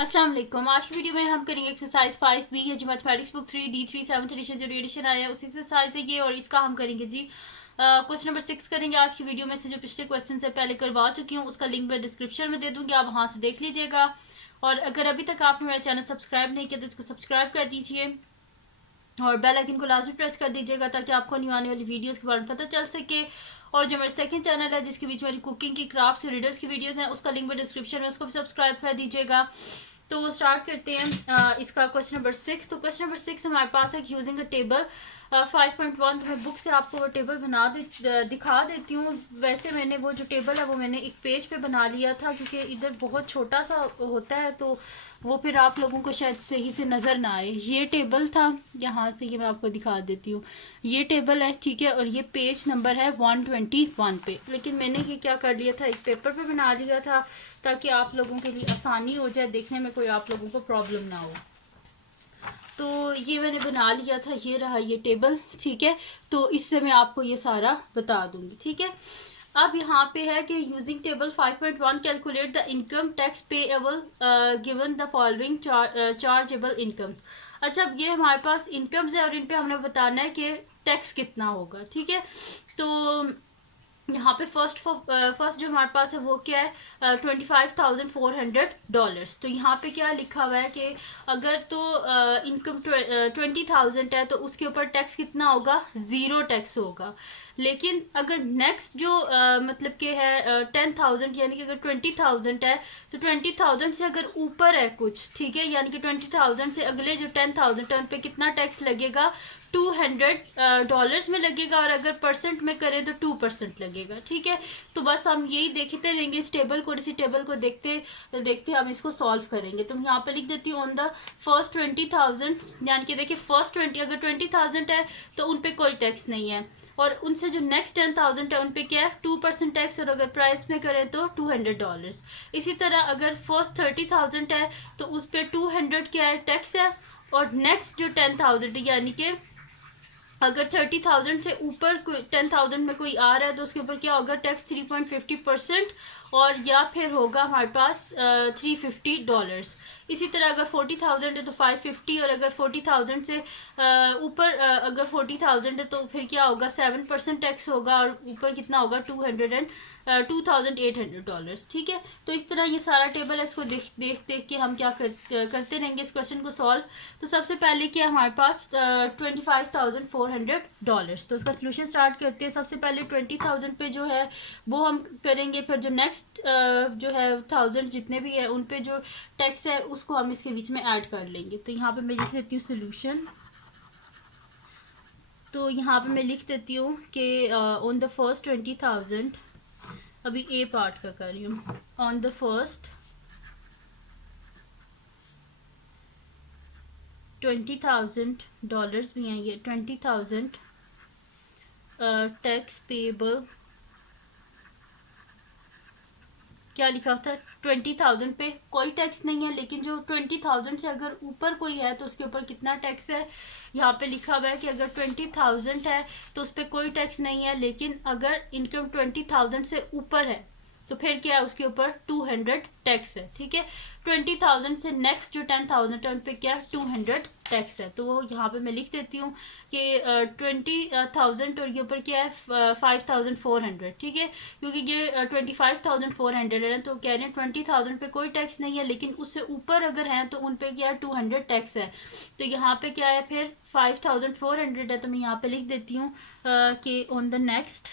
अस्सलाम वालेकुम। आज की वीडियो में हम करेंगे एक्सरसाइज 5B है जो mathematics book 3 D3 7th edition जो एडिशन आया है उस एक्सरसाइज है ये, और इसका हम करेंगे जी क्वेश्चन नंबर 6 करेंगे आज की वीडियो में से। जो पिछले क्वेश्चन से पहले करवा चुकी हूँ उसका लिंक मैं डिस्क्रिप्शन में दे दूँगी, आप वहाँ से देख लीजिएगा। और अगर अभी तक आपने मेरा चैनल सब्सक्राइब नहीं किया तो इसको सब्सक्राइब कर दीजिए और बेल आइकन को लाजमी प्रेस कर दीजिएगा ताकि आपको न्यू आने वाली वीडियोस के बारे में पता चल सके। और जो मेरा सेकंड चैनल है जिसके बीच मेरी कुकिंग की, क्राफ्ट्स की, रीडर्स की वीडियोस हैं उसका लिंक भी डिस्क्रिप्शन में, उसको भी सब्सक्राइब कर दीजिएगा। तो स्टार्ट करते हैं इसका क्वेश्चन नंबर 6। तो क्वेश्चन नंबर 6 हमारे पास है यूजिंग अ टेबल 5.1। तो मैं बुक से आपको वो टेबल दिखा देती हूँ। वैसे मैंने वो जो टेबल है वो मैंने एक पेज पे बना लिया था क्योंकि इधर बहुत छोटा सा होता है तो वो फिर आप लोगों को शायद सही से नज़र ना आए। ये टेबल था, यहाँ से ये मैं आपको दिखा देती हूँ। ये टेबल है, ठीक है, और ये पेज नंबर है 121 पे। लेकिन मैंने ये क्या कर लिया था, एक पेपर पे बना लिया था ताकि आप लोगों के लिए आसानी हो जाए, देखने में कोई आप लोगों को प्रॉब्लम ना हो। तो ये मैंने बना लिया था, ये रहा ये टेबल, ठीक है। तो इससे मैं आपको ये सारा बता दूंगी, ठीक है। अब यहाँ पे है कि using table 5.1 calculate the income tax payable given the following chargeable incomes. अच्छा, अब ये हमारे पास इनकम्स है और इन पे हमने बताना है कि टैक्स कितना होगा, ठीक है। तो यहाँ पे फर्स्ट जो हमारे पास है वो क्या है, $25,400। तो यहाँ पे क्या लिखा हुआ है कि अगर तो इनकम 20,000 है तो उसके ऊपर टैक्स कितना होगा, 0 टैक्स होगा। लेकिन अगर नेक्स्ट जो मतलब कि है 10,000, यानी कि अगर 20,000 है तो 20,000 से अगर ऊपर है कुछ, ठीक है, यानी कि 20,000 से अगले जो 10,000 है उन पे कितना टैक्स लगेगा, $200 में लगेगा। और अगर परसेंट में करें तो 2% लगेगा, ठीक है। तो बस हम यही देखते रहेंगे इस टेबल को, इसी टेबल को देखते देखते हम इसको सॉल्व करेंगे। तो मैं यहाँ पे लिख देती हूँ ऑन द फर्स्ट 20,000, यानी कि देखिए फर्स्ट 20, अगर 20,000 है तो उन पे कोई टैक्स नहीं है। और उनसे जो नेक्स्ट 10,000 है उन पे क्या है, 2% टैक्स, और अगर प्राइस में करें तो $200। इसी तरह अगर फर्स्ट 30,000 है तो उस पर 200 क्या है, टैक्स है। और नेक्स्ट जो 10,000 यानी कि अगर 30,000 से ऊपर 10,000 में कोई आ रहा है तो उसके ऊपर क्या होगा, टैक्स 3.50%, और या फिर होगा हमारे पास $350। इसी तरह अगर 40,000 है तो 550, और अगर 40,000 से ऊपर अगर 40,000 है तो फिर क्या होगा, 7% टैक्स होगा, और ऊपर कितना होगा, $2,800, ठीक है। तो इस तरह ये सारा टेबल है, इसको देख देख देख के हम क्या करते रहेंगे इस क्वेश्चन को सॉल्व। तो सबसे पहले क्या हमारे पास $25,400। तो इसका सोल्यूशन स्टार्ट करते हैं। सबसे पहले 20,000 पे जो है वो हम करेंगे, फिर जो नेक्स्ट जो है 1000 जितने भी है उन पे जो टैक्स है उसको हम इसके बीच में ऐड कर लेंगे। तो यहाँ पे मैं लिख देती हूँ सोल्यूशन। तो यहाँ पे मैं लिख देती हूँ कि ऑन द फर्स्ट 20,000, अभी ए पार्ट का कर रही हूँ। ऑन द फर्स्ट $20,000 भी हैं ये, 20,000 टैक्स पेबल, क्या लिखा था, 20,000 पे कोई टैक्स नहीं है। लेकिन जो 20,000 से अगर ऊपर कोई है तो उसके ऊपर कितना टैक्स है, यहाँ पे लिखा हुआ है कि अगर 20,000 है तो उस पर कोई टैक्स नहीं है। लेकिन अगर इनकम 20,000 से ऊपर है तो फिर क्या है, उसके ऊपर 200 टैक्स है, ठीक है। 20,000 से नेक्स्ट जो 10,000 है उन पे क्या, 200 टैक्स है। तो वो यहाँ पे मैं लिख देती हूँ कि 20,000 और ये ऊपर क्या है 5,400, ठीक है। क्योंकि ये 25,400 है तो कह रहे हैं 20,000 पे कोई टैक्स नहीं है, लेकिन उससे ऊपर अगर हैं तो उन पे क्या है, 200 टैक्स है। तो यहाँ पे क्या है फिर 5,400 है, तो मैं यहाँ पे लिख देती हूँ कि on the next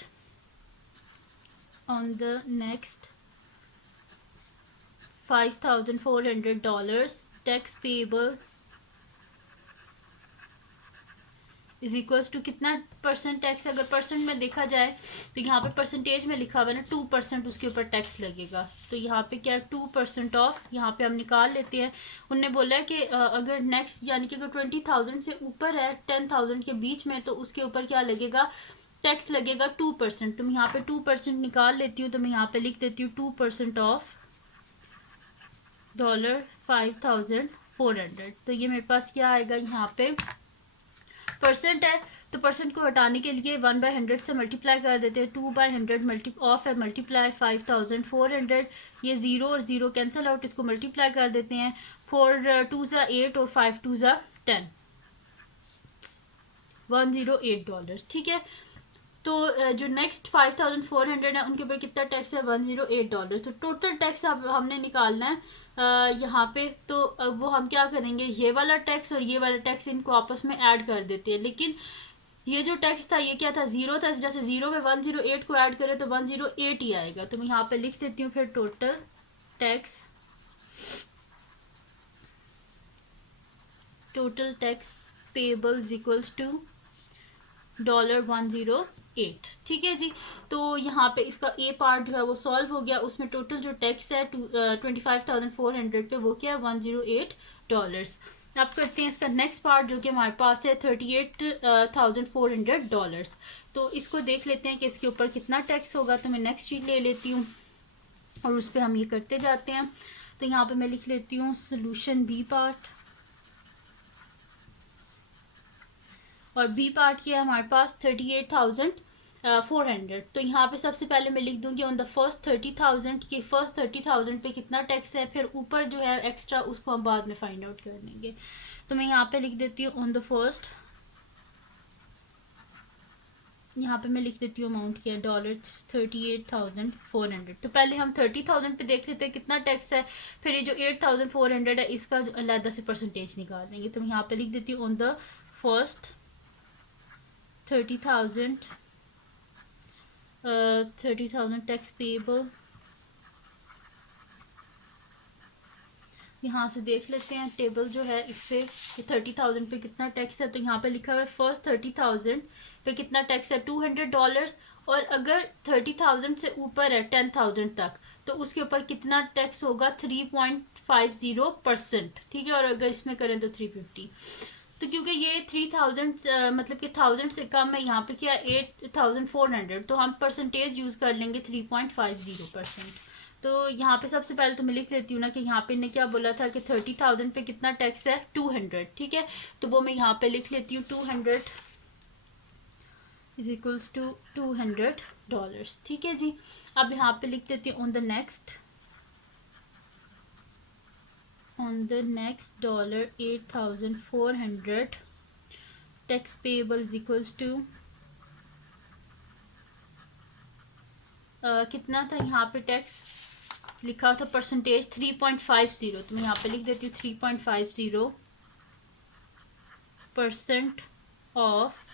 $5,400 tax payable is equals to कितना परसेंट टैक्स। अगर परसेंट में देखा जाए तो यहाँ पे परसेंटेज में लिखा हुआ है ना, 2% उसके ऊपर टैक्स लगेगा। तो यहाँ पे क्या 2% ऑफ, यहाँ पे हम निकाल लेते हैं। उनने बोला है कि अगर नेक्स्ट यानी कि अगर 20,000 से ऊपर है 10,000 के बीच में तो उसके ऊपर क्या लगेगा, टैक्स लगेगा 2%। तो मैं यहाँ पे 2% निकाल लेती हूँ। तो मैं यहाँ पे लिख देती हूँ 2% ऑफ $5,400। तो ये मेरे पास क्या आएगा, यहाँ पे परसेंट है तो परसेंट को हटाने के लिए 1/100 से मल्टीप्लाई कर देते हैं, 2/100 ऑफ है मल्टीप्लाई 5400, ये ज़ीरो और ज़ीरो कैंसिल आउट, इसको मल्टीप्लाई कर देते हैं, 4 2 ज़ा 8 और 5 2 ज़ा 10, $108, ठीक है। तो जो नेक्स्ट 5400 है उनके ऊपर कितना टैक्स है, $108। तो टोटल टैक्स अब हमने निकालना है यहाँ पे। तो वो हम क्या करेंगे, ये वाला टैक्स और ये वाला टैक्स इनको आपस में ऐड कर देते हैं। लेकिन ये जो टैक्स था ये क्या था, ज़ीरो था, जैसे ज़ीरो में 108 को ऐड करें तो 108 ही आएगा। तो मैं यहाँ पे लिख देती हूँ फिर total tax payable is equals to $108, ठीक है जी। तो यहाँ पे इसका ए पार्ट जो है वो सॉल्व हो गया, उसमें टोटल जो टैक्स है 25,400 पे, वो क्या है, $108। अब करते हैं इसका नेक्स्ट पार्ट जो कि हमारे पास है $38,400। तो इसको देख लेते हैं कि इसके ऊपर कितना टैक्स होगा। तो मैं नेक्स्ट शीट ले लेती हूँ और उस पर हम ये करते जाते हैं। तो यहाँ पे मैं लिख लेती हूँ सोल्यूशन बी पार्ट, और बी पार्ट किया हमारे पास 38,400। तो यहाँ पे सबसे पहले मैं लिख दूंगी ऑन द फर्स्ट 30,000 के फर्स्ट 30,000 पे कितना टैक्स है, फिर ऊपर जो है एक्स्ट्रा उसको हम बाद में फाइंड आउट कर लेंगे। तो मैं यहाँ पे लिख देती हूँ ऑन द फर्स्ट, यहाँ पे मैं लिख देती हूँ अमाउंट क्या है, $38,400। तो पहले हम 30,000 पे देख लेते हैं कितना टैक्स है, फिर ये जो 8,400 है इसका अलग से परसेंटेज निकाल लेंगे। तो मैं यहाँ पे लिख देती हूँ on the first 30,000 tax payable. यहाँ से देख लेते हैं टेबल जो है इससे 30,000 पे कितना टैक्स है। तो यहाँ पे लिखा हुआ है फर्स्ट 30,000 पे कितना टैक्स है, $200। और अगर 30,000 से ऊपर है 10,000 तक तो उसके ऊपर कितना टैक्स होगा, 3.50%, ठीक है। और अगर इसमें करें तो 350। तो क्योंकि ये 3,000 मतलब कि 1,000 से कम है, यहाँ पे क्या 8,400, तो हम परसेंटेज यूज़ कर लेंगे 3.50%। तो यहाँ पे सबसे पहले तो मैं लिख लेती हूँ ना कि यहाँ पे ने क्या बोला था कि 30,000 पे कितना टैक्स है, 200, ठीक है। तो वो मैं यहाँ पे लिख लेती हूँ 200 इज इक्वल्स टू $200, ठीक है जी। अब यहाँ पे लिख देती हूँ on the next $8,400 tax payable is equals to कितना था यहाँ पे टैक्स लिखा था परसेंटेज 3.50। तो मैं यहाँ पे लिख देती हूँ 3.50% ऑफ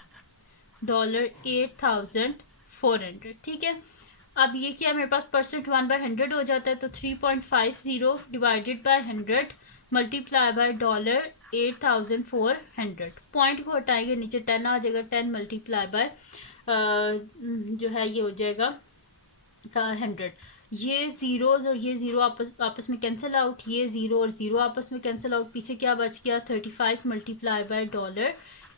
$8,400, ठीक है। अब ये क्या मेरे पास परसेंट 1/100 हो जाता है, तो 3.50 divided by 100 multiply by $8,400। Point को हटाएंगे नीचे 10 आ जाएगा, 10 मल्टीप्लाई बाय जो है ये हो जाएगा 100। ये ज़ीरोज़ और ये ज़ीरो आपस में कैंसिल आउट, ये ज़ीरो और ज़ीरो आपस में कैंसिल आउट, पीछे क्या बच गया 35 मल्टीप्लाई बाय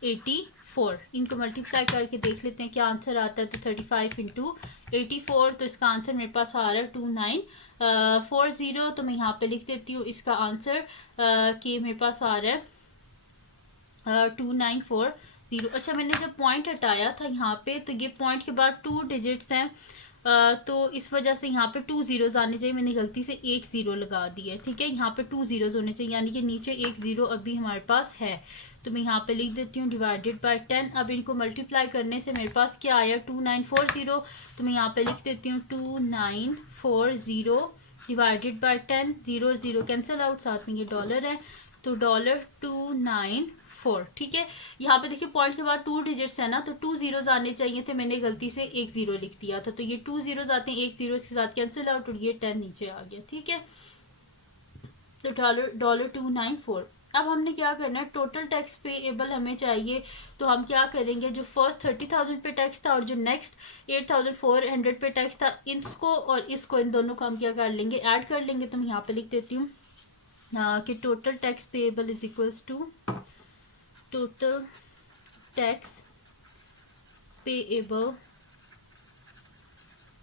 $84। इनको मल्टीप्लाई करके देख लेते हैं क्या आंसर आता है। तो 35 इंटू 84, तो इसका आंसर मेरे पास आ रहा है 2940। तो मैं यहाँ पे लिख देती हूँ इसका आंसर कि मेरे पास आ रहा है 2940। अच्छा, मैंने जब पॉइंट हटाया था यहाँ पे तो ये पॉइंट के बाद 2 डिजिट्स हैं, तो इस वजह से यहाँ पे 2 ज़ीरोज़ आने चाहिए, मैंने गलती से 1 ज़ीरो लगा दिया है, ठीक है। यहाँ पे 2 ज़ीरोज़ होने चाहिए, यानी कि नीचे 1 ज़ीरो अभी हमारे पास है। तो मैं यहाँ पे लिख देती हूँ डिवाइडेड बाय 10। अब इनको मल्टीप्लाई करने से मेरे पास क्या आया 2940। तो मैं यहाँ पे लिख देती हूँ 2940 डिवाइडेड बाय 10, ज़ीरो और ज़ीरो कैंसिल आउट, साथ में ये डॉलर है, तो $294, ठीक है। यहाँ पे देखिए पॉइंट के बाद 2 डिजिट्स है ना, तो 2 ज़ीरोज़ आने चाहिए थे, मैंने गलती से 1 ज़ीरो लिख दिया था। तो ये 2 ज़ीरोज़ आते हैं, 1 ज़ीरो इसके साथ कैंसिल आउट और ये 10 नीचे आ गया, ठीक है। तो $294। अब हमने क्या करना है, टोटल टैक्स पेएबल हमें चाहिए। तो हम क्या करेंगे, जो फर्स्ट 30,000 पे टैक्स था और जो नेक्स्ट 8,400 पे टैक्स था, इसको और इसको, इन दोनों को हम क्या कर लेंगे, ऐड कर लेंगे। तो मैं यहाँ पे लिख देती हूँ कि total tax payable is equals to total tax payable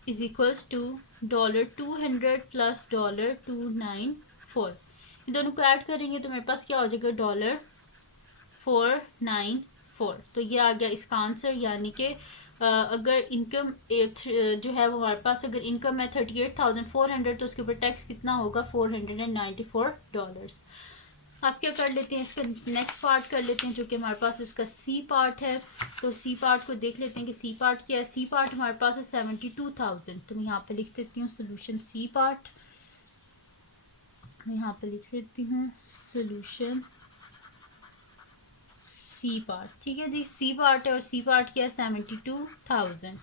is equals to $200 plus $294। इन दोनों को ऐड करेंगे तो मेरे पास क्या हो जाएगा $494, 4। तो ये आ गया इसका आंसर, यानी कि अगर इनकम जो है वो हमारे पास अगर इनकम है 38,400 तो उसके ऊपर टैक्स कितना होगा $494। आप क्या कर लेते हैं, इसका नेक्स्ट पार्ट कर लेते हैं जो कि हमारे पास उसका सी पार्ट है। तो सी पार्ट को देख लेते हैं कि सी पार्ट क्या है। सी पार्ट हमारे पास है 72,000। तो मैं यहाँ पे लिख देती हूँ सोल्यूशन सी पार्ट, यहाँ पे लिख देती हूँ सोल्यूशन सी पार्ट। ठीक है जी, सी पार्ट है और सी पार्ट क्या है 72,000।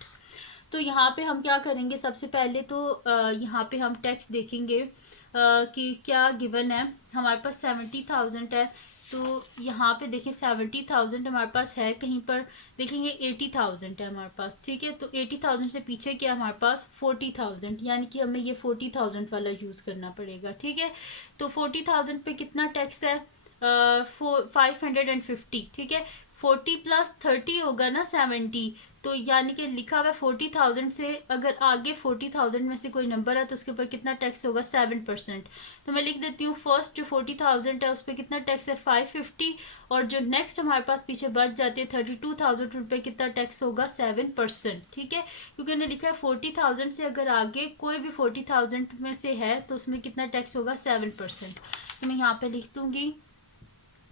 तो यहाँ पे हम क्या करेंगे, सबसे पहले तो यहाँ पे हम टैक्स देखेंगे कि क्या गिवन है। हमारे पास 70,000 है, तो यहाँ पे देखिए 70,000 हमारे पास है, कहीं पर देखेंगे 80,000 है हमारे पास। ठीक है, तो 80,000 से पीछे क्या हमारे पास 40,000, यानी कि हमें ये 40,000 वाला यूज़ करना पड़ेगा। ठीक है, तो 40,000 पे कितना टैक्स है 550। ठीक है, 40 प्लस 30 होगा ना 70, तो यानी कि लिखा हुआ है 40,000 से अगर आगे 40,000 में से कोई नंबर है तो उसके ऊपर कितना टैक्स होगा 7%। तो मैं लिख देती हूँ फर्स्ट जो 40,000 है उस पर कितना टैक्स है 550, और जो नेक्स्ट हमारे पास पीछे बच जाती है 32,000 उन पर कितना टैक्स होगा 7%। ठीक है, क्योंकि मैंने लिखा है 40,000 से अगर आगे कोई भी 40,000 में से है तो उसमें कितना टैक्स होगा 7%। तो मैं यहाँ पे लिख दूंगी,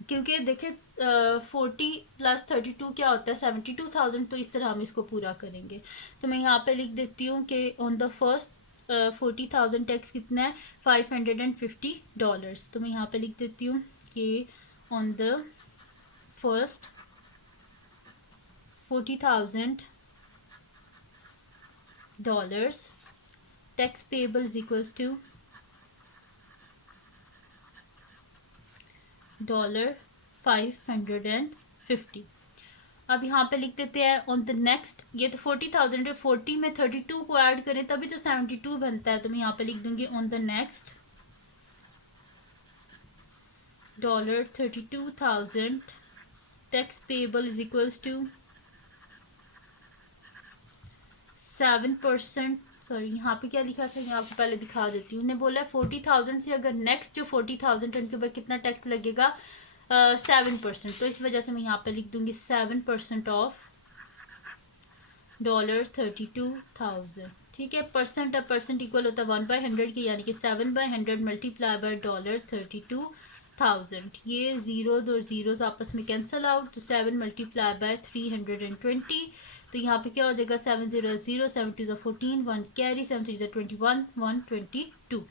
क्योंकि देखिए 40 प्लस 32 क्या होता है 72,000, तो इस तरह हम इसको पूरा करेंगे। तो मैं यहाँ पे लिख देती हूँ कि ऑन द फर्स्ट 40,000 टैक्स कितना है $550। तो मैं यहाँ पे लिख देती हूँ कि on the first 40,000 dollars tax payable is equals to $550। अब यहाँ पे लिख देते हैं ऑन द नेक्स्ट, ये तो 40,000 है, 40 में 32 को ऐड करें तभी तो 72 बनता है। तो मैं यहाँ पे लिख दूंगी on the next $32,000 tax payable is equals to 7%। Sorry, यहाँ पे क्या लिखा था, यहाँ पे पहले दिखा देती हूँ। उन्हें बोला है 40,000 से अगर नेक्स्ट जो 40,000 उनके ऊपर कितना टैक्स लगेगा 7%। तो इस वजह से मैं यहाँ पे लिख दूंगी 7% ऑफ $32,000। ठीक है, परसेंट अब परसेंट इक्वल होता है 1/100 के, यानी कि 7/100 मल्टीप्लाई बाय $32,000। ये जीरोज और जीरोज आपस में कैंसिल आउट, तो 7 मल्टीप्लाई बाय 320। तो यहाँ पे क्या हो जाएगा 7 0 0, 7 2 14, 1 कैरी, 7 3 21, 122,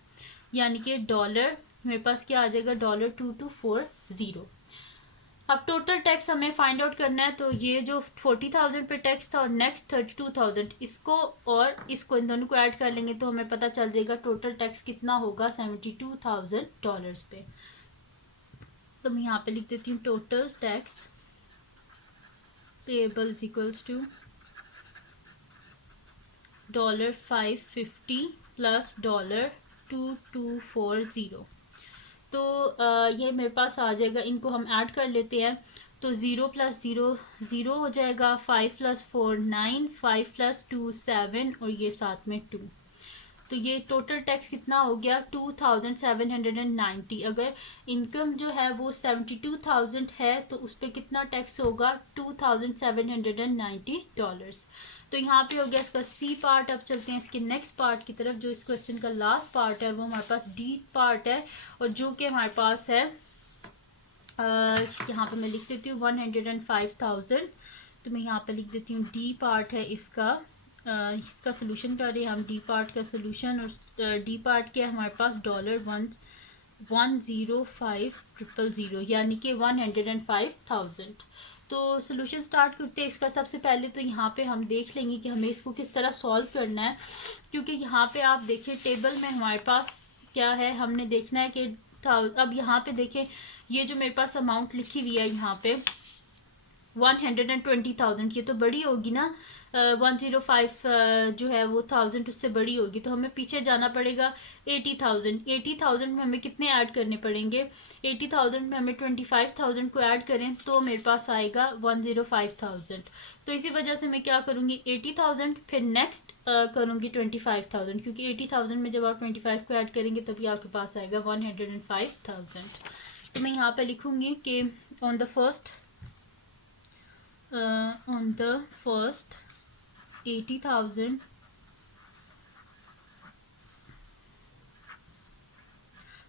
यानी कि डॉलर मेरे पास क्या आ जाएगा $2240। अब टोटल टैक्स हमें फाइंड आउट करना है। तो ये जो 40,000 पे टैक्स था और नेक्स्ट 32,000, इसको और इसको इन दोनों को ऐड कर लेंगे तो हमें पता चल जाएगा टोटल टैक्स कितना होगा $72,000 पे। तो मैं यहाँ पे लिख देती हूँ total tax payable is equals to $550 plus $2240। तो ये मेरे पास आ जाएगा, इनको हम ऐड कर लेते हैं। तो 0 प्लस 0 0 हो जाएगा, 5 प्लस 4 9, 5 प्लस 2 7 और ये साथ में 2। तो ये टोटल टैक्स कितना हो गया 2,790। अगर इनकम जो है वो 72,000 है तो उस पर कितना टैक्स होगा $2,790। तो यहाँ पे हो गया इसका सी पार्ट। अब चलते हैं इसके नेक्स्ट पार्ट की तरफ, जो इस क्वेश्चन का लास्ट पार्ट है वो हमारे पास डी पार्ट है, और जो कि हमारे पास है यहाँ पे मैं लिख देती हूँ 105,000। तो मैं यहाँ पे लिख देती हूँ डी पार्ट है इसका सोल्यूशन कर रहे हैं हम डी पार्ट का सोल्यूशन। और डी पार्ट क्या है हमारे पास $105,000, यानी कि 105,000। तो सोल्यूशन स्टार्ट करते हैं इसका। सबसे पहले तो यहाँ पे हम देख लेंगे कि हमें इसको किस तरह सॉल्व करना है, क्योंकि यहाँ पे आप देखिए टेबल में हमारे पास क्या है, हमने देखना है कि अब यहाँ पे देखें ये जो मेरे पास अमाउंट लिखी हुई है यहाँ पे 120,000 की, तो बड़ी होगी ना 105 जो है वो 1000 उससे बड़ी होगी। तो हमें पीछे जाना पड़ेगा 80,000 में हमें कितने ऐड करने पड़ेंगे 80,000 में हमें 25,000 को ऐड करें तो मेरे पास आएगा 105,000। तो इसी वजह से मैं क्या करूँगी 80,000 फिर नेक्स्ट करूँगी 25,000, क्योंकि 80,000 में जब आप 25 को ऐड करेंगे तभी आपके पास आएगा 105,000। तो मैं यहाँ पे लिखूँगी कि on the first on the first 80,000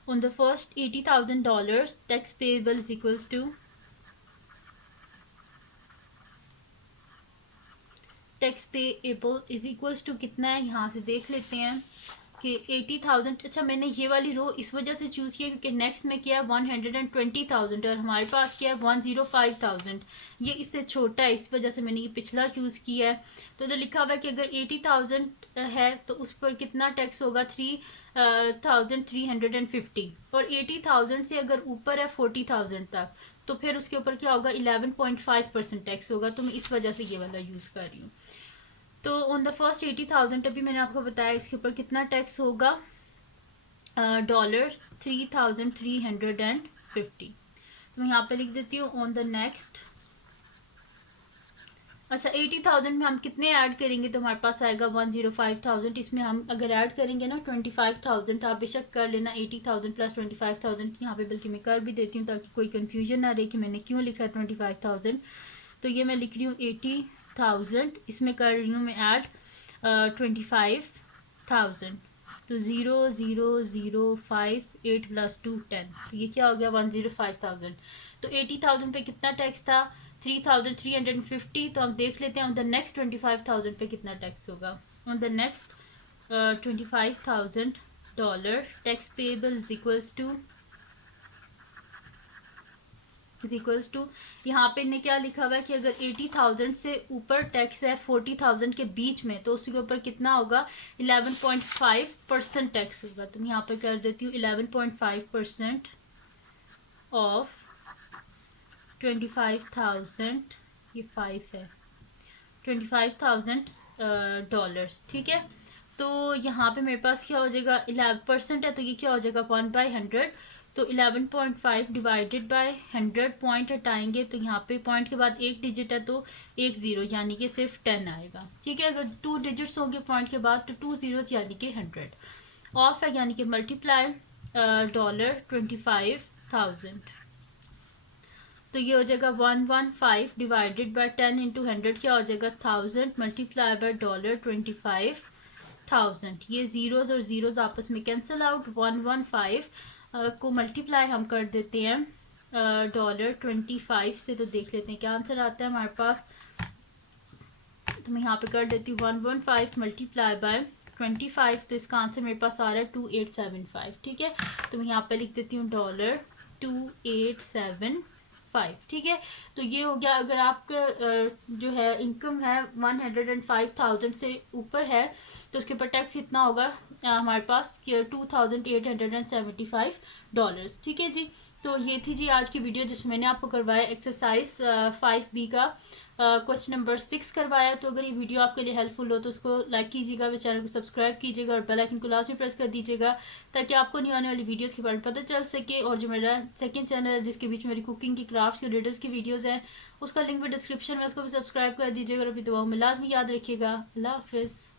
on the first $80,000 tax payable is equals to tax payable is equals to कितना है, यहाँ से देख लेते हैं कि 80,000। अच्छा, मैंने ये वाली रो इस वजह से चूज़ किया क्योंकि नेक्स्ट में क्या है 120,000 और हमारे पास क्या है 105,000, ये इससे छोटा है, इस वजह से मैंने ये पिछला चूज़ किया है। तो जो लिखा हुआ है कि अगर 80,000 है तो उस पर कितना टैक्स होगा 3,350, और 80,000 से अगर ऊपर है 40,000 तक तो फिर उसके ऊपर क्या होगा 11.5% टैक्स होगा। तो मैं इस वजह से ये वाला यूज़ कर रही हूँ। तो ऑन द फर्स्ट 80,000 अभी मैंने आपको बताया इसके ऊपर कितना टैक्स होगा, $3,350। तो मैं यहाँ पे लिख देती हूँ ऑन द नेक्स्ट। अच्छा, 80,000 में हम कितने ऐड करेंगे तो हमारे पास आएगा 105,000। इसमें हम अगर ऐड करेंगे ना 25,000, आप बेशक कर लेना 80,000 प्लस 25,000 यहाँ पे, बल्कि मैं कर भी देती हूँ ताकि कोई कंफ्यूजन ना रहे कि मैंने क्यों लिखा है 25,000। तो ये मैं लिख रही हूँ 80,000, इसमें कर रही हूँ मैं ऐड 25,000। तो 0,005 8 + 2 10, तो ये क्या हो गया 105,000। तो 80,000 पे कितना टैक्स था 3,350। तो हम देख लेते हैं ऑन द नेक्स्ट 25,000 पे कितना टैक्स होगा। On the next $25,000 tax payable is equals to यहाँ पे ने क्या लिखा हुआ है कि अगर 80,000 से ऊपर टैक्स है 40,000 के बीच में तो उसके ऊपर कितना होगा 11.5% टैक्स होगा। तो मैं यहाँ पे कर देती हूँ 11.5% ऑफ 25,000, ये 5 है, $25,000, ठीक है। तो यहाँ पे मेरे पास क्या हो जाएगा 11% है तो ये क्या हो जाएगा 1/100। तो 11.5 डिवाइडेड बाय 100, पॉइंट हटाएंगे तो यहाँ पे पॉइंट के बाद एक डिजिट है तो एक ज़ीरो यानी कि सिर्फ 10 आएगा, ठीक है। अगर 2 डिजिट्स होंगे पॉइंट के बाद तो 2 ज़ीरोज़ यानी कि 100 ऑफ है, यानी कि मल्टीप्लाई $25,000। तो ये हो जाएगा 115 डिवाइडेड बाय 10 × 100 क्या हो जाएगा 1000 मल्टीप्लाई बाय $25,000। ये ज़ीरोज़ और ज़ीरोज़ आपस में कैंसिल आउट। 115 को मल्टीप्लाई हम कर देते हैं $25 से, तो देख लेते हैं क्या आंसर आता है हमारे पास। तो मैं यहाँ पे कर देती हूँ 115 मल्टीप्लाई बाय 25, तो इसका आंसर मेरे पास आ रहा है 2875, ठीक है। तो मैं यहाँ पे लिख देती हूँ $2875, ठीक है। तो ये हो गया। अगर आपका जो है इनकम है 105,000 से ऊपर है तो उसके ऊपर टैक्स इतना होगा हमारे पास $2,875, ठीक है जी। तो ये थी जी आज की वीडियो जिसमें मैंने आपको करवाया एक्सरसाइज 5B का क्वेश्चन नंबर 6 करवाया। तो अगर ये वीडियो आपके लिए हेल्पफुल हो तो उसको लाइक कीजिएगा, मेरे चैनल को सब्सक्राइब कीजिएगा और बेल आइकन को लास्ट में प्रेस कर दीजिएगा ताकि आपको न्यू आने वाली वीडियोस के बारे में पता चल सके। और जो मेरा सेकंड चैनल है जिसके बीच मेरी कुकिंग की, क्राफ्ट्स की, रिडल्स की वीडियोस हैं, उसका लिंक भी डिस्क्रिप्शन में, उसको भी सब्सक्राइब कर दीजिएगा और अपनी दुआओं में लाजमी याद रखिएगा। अल्लाह हाफिज़।